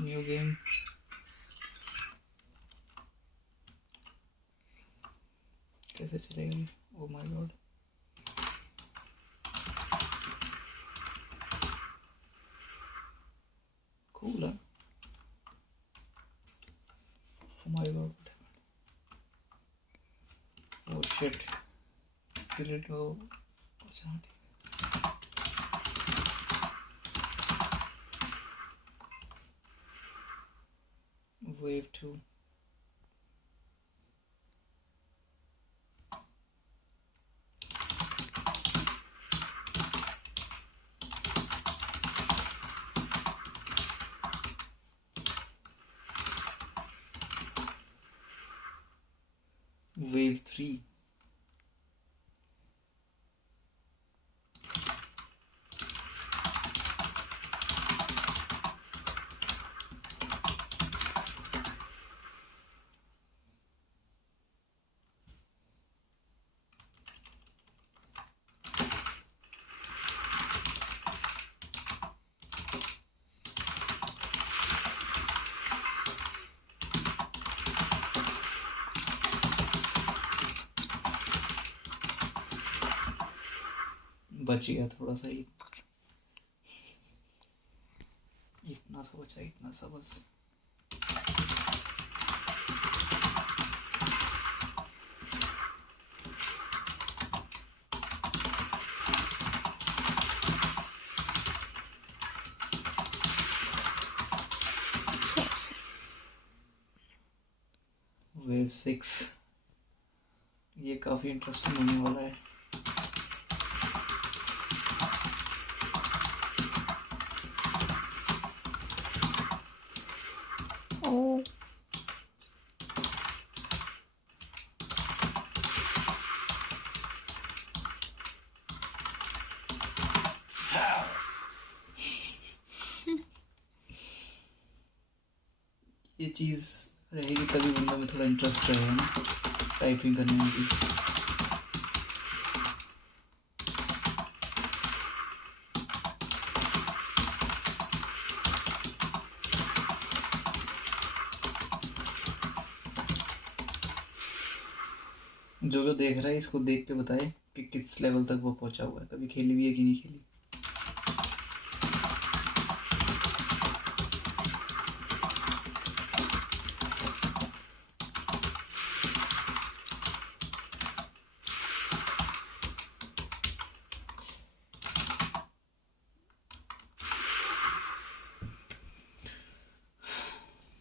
New game. कैसे चलेगी? Oh my God. Cool है। Oh my God. Oh shit. फिर तो अच्छा ठीक। Wave 2. Wave 3. बच गया थोड़ा सा ही, इतना सा बचा, इतना सा बस। वेव 6, ये काफी इंटरेस्टिंग होने वाला है। ओ ये चीज़ रहेगी तभी बंदा में थोड़ा इंटरेस्ट रहेगा ना टाइपिंग करने में भी। जो देख रहा है इसको देख के बताए कि किस लेवल तक वो पहुंचा हुआ है, कभी खेली भी है कि नहीं खेली।